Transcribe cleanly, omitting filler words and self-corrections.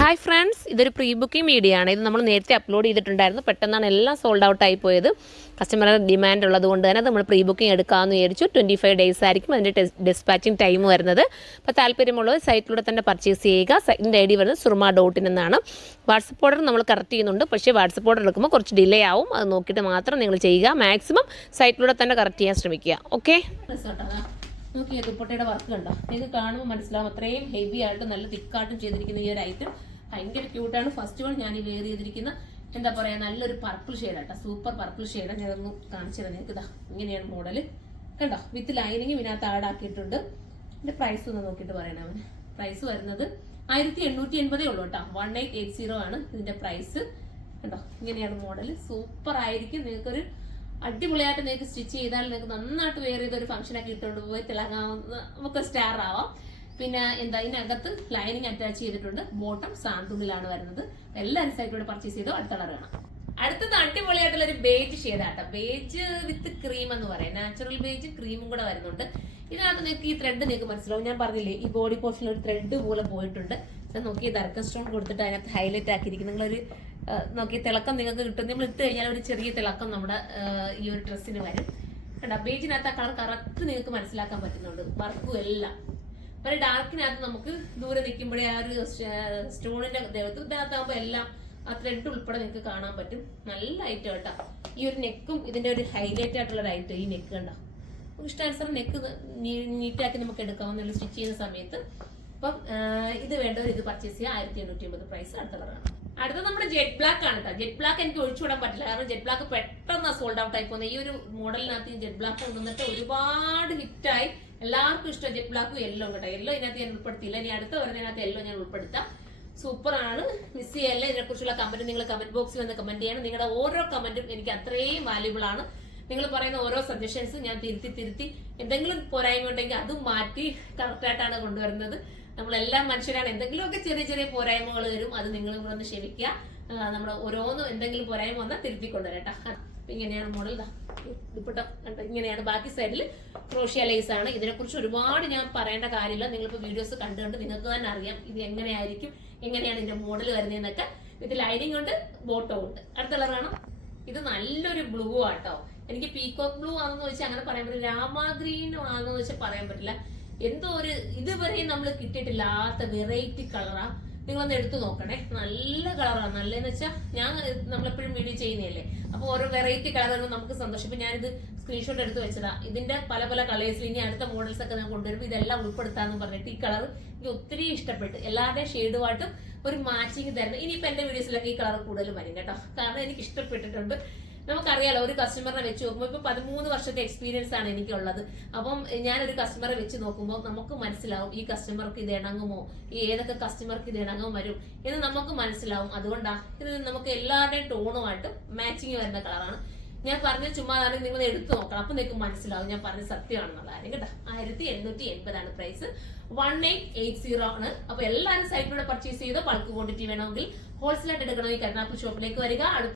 Hi friends, ഇതൊരു pre booking video ആണ്. ഇത് നമ്മൾ നേരത്തെ അപ്ലോഡ് ചെയ്തിട്ടുണ്ടായിരുന്നു. പെട്ടെന്നാണ് എല്ലാം സോൾഡ് ഔട്ട് ആയി പോയത്. കസ്റ്റമറുടെ ഡിമാൻഡ് ഉള്ളതുകൊണ്ട് തന്നെ നമ്മൾ പ്രീ ബുക്കിംഗ് എടുക്കാമെന്ന് വിചാരിച്ചു. 25 ഡേയ്സ് ആയിരിക്കും അതിൻ്റെ ഡിസ്പാച്ചിങ് ടൈം വരുന്നത്. അപ്പോൾ താല്പര്യമുള്ളത് സൈറ്റിലൂടെ തന്നെ പർച്ചേസ് ചെയ്യുക. സൈറ്റിൻ്റെ ID വരുന്നത് surma.in എന്നാണ്. വാട്സപ്പ് ഓർഡർ നമ്മൾ കറക്റ്റ് ചെയ്യുന്നുണ്ട്. പക്ഷേ വാട്സപ്പ് ഓർഡർ എടുക്കുമ്പോൾ കുറച്ച് ഡിലേ ആവും. അത് നോക്കിയിട്ട് മാത്രം നിങ്ങൾ ചെയ്യുക. മാക്സിമം സൈറ്റിലൂടെ തന്നെ കറക്റ്റ് ചെയ്യാൻ ശ്രമിക്കുക. ഓക്കെ, നോക്കിയാൽ ദുപ്പട്ടയുടെ വർക്ക് കണ്ടോ? നിങ്ങൾക്ക് കാണുമ്പോൾ മനസ്സിലാവും അത്രയും ഹെവി ആയിട്ട് നല്ല തിക്കായിട്ടും ചെയ്തിരിക്കുന്ന ഈ ഒരു ഐറ്റം ഭയങ്കര ക്യൂട്ടാണ്. ഫസ്റ്റ് വൺ ഞാൻ ഈ വെയർ ചെയ്തിരിക്കുന്ന എന്താ പറയുക, നല്ലൊരു പർപ്പിൾ ഷെയ്ഡാട്ടോ, സൂപ്പർ പർപ്പിൾ ഷെയ്ഡ്. ഞാനൊന്ന് കാണിച്ചു തരാം നിങ്ങൾക്ക്. ഇതാ ഇങ്ങനെയാണ് മോഡല് കണ്ടോ, വിത്ത് ലൈനിങ് ഇതിനകത്ത് ആഡാക്കിയിട്ടുണ്ട്. ഇതിന്റെ പ്രൈസ് ഒന്ന് നോക്കിയിട്ട് പറയണേ. അവന് പ്രൈസ് വരുന്നത് 1880 ഉള്ളൂ കേട്ടോ. 1880 ആണ് ഇതിന്റെ പ്രൈസ്. കണ്ടോ, ഇങ്ങനെയാണ് മോഡല്. സൂപ്പർ ആയിരിക്കും. നിങ്ങൾക്കൊരു അടിപൊളിയായിട്ട് നിങ്ങൾക്ക് സ്റ്റിച്ച് ചെയ്താൽ നിങ്ങൾക്ക് നന്നായിട്ട് വെയർ ചെയ്തൊരു ഫംഗ്ഷനൊക്കെ ഇട്ടുകൊണ്ട് പോയി തിളങ്ങാവുന്ന നമുക്ക് സ്റ്റാർ ആവാം. പിന്നെ എന്താ, ഇതിനകത്ത് ലൈനിങ് അറ്റാച്ച് ചെയ്തിട്ടുണ്ട്. ബോട്ടം സാന്തുള്ളിലാണ് വരുന്നത്. എല്ലാവരും സൈറ്റിലൂടെ പർച്ചേസ് ചെയ്തോ. അടുത്ത കളർ വേണം. അടുത്തത് അടിപൊളിയായിട്ടുള്ള ഒരു ബേജ് ഷെയ്ഡാട്ടോ. ബേജ് വിത്ത് ക്രീം എന്ന് പറയാം. നാച്ചുറൽ ബേജ് ക്രീമും കൂടെ വരുന്നുണ്ട്. ഇതിനകത്ത് നിങ്ങൾക്ക് ഈ ത്രെഡ് നിങ്ങൾക്ക് മനസ്സിലാവും. ഞാൻ പറഞ്ഞില്ലേ, ഈ ബോഡി പോർഷനിൽ ഒരു ത്രെഡ് പോലെ പോയിട്ടുണ്ട്. നോക്കി ദർക്ക സ്റ്റോൺ കൊടുത്തിട്ട് അതിനകത്ത് ഹൈലൈറ്റ് ആക്കിയിരിക്കും. നിങ്ങളൊരു നോക്കി തിളക്കം നിങ്ങൾക്ക് കിട്ടും. നമ്മൾ ഇട്ട് കഴിഞ്ഞാൽ ഒരു ചെറിയ തിളക്കം നമ്മുടെ ഈ ഒരു ഡ്രസ്സിന് വരും. കണ്ടോ, ബേജിനകത്ത് ആ കളർ കറക്റ്റ് നിങ്ങൾക്ക് മനസ്സിലാക്കാൻ പറ്റുന്നുണ്ട്. വർക്കും എല്ലാം ഒരു ഡാർക്കിനകത്ത് നമുക്ക് ദൂരെ നിൽക്കുമ്പോഴേ ആ ഒരു സ്റ്റോണിന്റെ ദേഹത്താകുമ്പോൾ എല്ലാം ആ ത്രെഡ് ഉൾപ്പെടെ നിങ്ങൾക്ക് കാണാൻ പറ്റും. നല്ല ഐറ്റം കേട്ടോ. ഈ ഒരു നെക്കും ഇതിന്റെ ഒരു ഹൈലൈറ്റ് ആയിട്ടുള്ള ഒരു ഐറ്റം. ഈ നെക്ക് കണ്ടോ, ഇഷ്ടാനുസരണം നെക്ക് നീറ്റാക്കി നമുക്ക് എടുക്കാവുന്ന സ്റ്റിച്ച് ചെയ്യുന്ന സമയത്ത്. അപ്പം ഇത് വേണ്ടവർ ഇത് പർച്ചേസ് ചെയ്യുക. 1880 പ്രൈസ്. അടുത്ത കളറാണ്. അടുത്ത നമ്മുടെ ജെറ്റ് ബ്ലാക്ക് ആണ് കേട്ടോ. ജെറ്റ് ബ്ലാക്ക് എനിക്ക് ഒഴിച്ചുവിടാൻ പറ്റില്ല, കാരണം ജെറ്റ് ബ്ലാക്ക് പെട്ടെന്ന് സോൾഡ് ഔട്ട് ആയി പോകുന്നത്. ഈ ഒരു മോഡലിനകത്ത് ജെറ്റ് ബ്ലാക്ക് കൊണ്ടുവന്നിട്ട് ഒരുപാട് ഹിറ്റായി. എല്ലാവർക്കും ഇഷ്ടം ജെറ്റ് ബ്ലാക്കും യെല്ലോ കേട്ടോ. യെല്ലോ ഇതിനകത്ത് ഞാൻ ഉൾപ്പെടുത്തിയില്ല. ഇനി അടുത്ത വരുന്നതിനകത്ത് യെല്ലോ ഞാൻ ഉൾപ്പെടുത്താം. സൂപ്പർ ആണ്, മിസ് ചെയ്യല്ല. ഇതിനെക്കുറിച്ചുള്ള കമന്റ് നിങ്ങൾ കമന്റ് ബോക്സിൽ വന്ന് കമന്റ് ചെയ്യണം. നിങ്ങളുടെ ഓരോ കമന്റും എനിക്ക് അത്രയും വാല്യുബിൾ ആണ്. നിങ്ങൾ പറയുന്ന ഓരോ സജഷൻസ് ഞാൻ തിരുത്തി എന്തെങ്കിലും പോരായ്മ ഉണ്ടെങ്കിൽ അതും മാറ്റി കറക്റ്റായിട്ടാണ് കൊണ്ടുവരുന്നത്. നമ്മളെല്ലാം മനുഷ്യരാണ്. എന്തെങ്കിലുമൊക്കെ ചെറിയ ചെറിയ പോരായ്മകൾ വരും. അത് നിങ്ങൾ ഇവിടെ ഒന്ന് ക്ഷമിക്കുക. നമ്മൾ ഓരോന്നും എന്തെങ്കിലും പോരായ്മ വന്നാൽ തിരുത്തിക്കൊണ്ടുവരട്ടോ. ഇങ്ങനെയാണ് മോഡൽ. ദുപ്പട്ട കണ്ടോ, ഇങ്ങനെയാണ്. ബാക്കി സൈഡിൽ ക്രോഷ്യ ലേസ് ആണ്. ഇതിനെക്കുറിച്ച് ഒരുപാട് ഞാൻ പറയേണ്ട കാര്യമില്ല. നിങ്ങളിപ്പോൾ വീഡിയോസ് കണ്ട് നിങ്ങൾക്ക് തന്നെ അറിയാം ഇത് എങ്ങനെയായിരിക്കും, എങ്ങനെയാണ് ഇതിന്റെ മോഡൽ വരുന്നതെന്നൊക്കെ. ഇത് ലൈനിങ് ഉണ്ട്, ബോട്ടം ഉണ്ട്. അടുത്ത കളർ വേണം. ഇത് നല്ലൊരു ബ്ലൂ ആട്ടോ. എനിക്ക് പീകോക്ക് ബ്ലൂ ആണെന്ന് വെച്ചാൽ അങ്ങനെ പറയാൻ പറ്റില്ല. രാമ ഗ്രീൻ ആണെന്ന് വെച്ചാൽ പറയാൻ പറ്റില്ല. എന്തോ ഒരു ഇതുവരെയും നമ്മൾ കിട്ടിയിട്ടില്ലാത്ത വെറൈറ്റി കളറാ. നിങ്ങളൊന്ന് എടുത്തു നോക്കണേ. നല്ല കളറാണ്. നല്ലതെന്ന് വെച്ചാൽ നമ്മളെപ്പോഴും വീഡിയോ ചെയ്യുന്നതല്ലേ, അപ്പൊ ഓരോ വെറൈറ്റി കളർ നമുക്ക് സന്തോഷം. ഇപ്പൊ ഞാനിത് സ്ക്രീൻഷോട്ട് എടുത്ത് വെച്ചതാ. ഇതിന്റെ പല പല കളേഴ്സിൽ ഇനി അടുത്ത മോഡൽസ് ഒക്കെ ഞാൻ കൊണ്ടുവരുമ്പോൾ ഇതെല്ലാം ഉൾപ്പെടുത്താന്ന് പറഞ്ഞിട്ട് ഈ കളർ എനിക്ക് ഒത്തിരി ഇഷ്ടപ്പെട്ടു. എല്ലാവരുടെയും ഷെയ്ഡുമായിട്ടും ഒരു മാച്ചിങ് തരുന്നത്. ഇനിയിപ്പോ എന്റെ വീഡിയോസിലൊക്കെ ഈ കളർ കൂടുതൽ വരും കേട്ടോ, കാരണം എനിക്ക് ഇഷ്ടപ്പെട്ടിട്ടുണ്ട്. നമുക്കറിയാലോ, ഒരു കസ്റ്റമറിനെ വെച്ച് നോക്കുമ്പോൾ ഇപ്പൊ 13 വർഷത്തെ എക്സ്പീരിയൻസ് ആണ് എനിക്കുള്ളത്. അപ്പം ഞാനൊരു കസ്റ്റമറെ വെച്ച് നോക്കുമ്പോൾ നമുക്ക് മനസ്സിലാവും ഈ കസ്റ്റമർക്ക് ഇത് ഇണങ്ങുമോ, ഈ ഏതൊക്കെ കസ്റ്റമർക്ക് ഇത് ഇണങ്ങും വരും എന്ന് നമുക്ക് മനസ്സിലാവും. അതുകൊണ്ടാ ഇത് നമുക്ക് എല്ലാവരുടെയും ടോണുമായിട്ട് മാച്ചിങ് വരുന്ന കളറാണ്. ഞാൻ പറഞ്ഞ ചുമ്മാതാണ്, നിങ്ങൾ എടുത്തു നോക്കണം. അപ്പൊ നിങ്ങൾക്ക് മനസ്സിലാവും ഞാൻ പറഞ്ഞ സത്യമാണെന്നുള്ള കാര്യം കേട്ടോ. 1880 ആണ് പ്രൈസ്. 1880 ആണ്. അപ്പൊ എല്ലാവരും സൈറ്റിലൂടെ പർച്ചേസ് ചെയ്ത് ബൾക്ക് ക്വാണ്ടിറ്റി വേണമെങ്കിൽ ഹോൾസെയിലായിട്ട് എടുക്കണമെങ്കിൽ കരുനാഗപ്പള്ളി ഷോപ്പിലേക്ക് വരിക.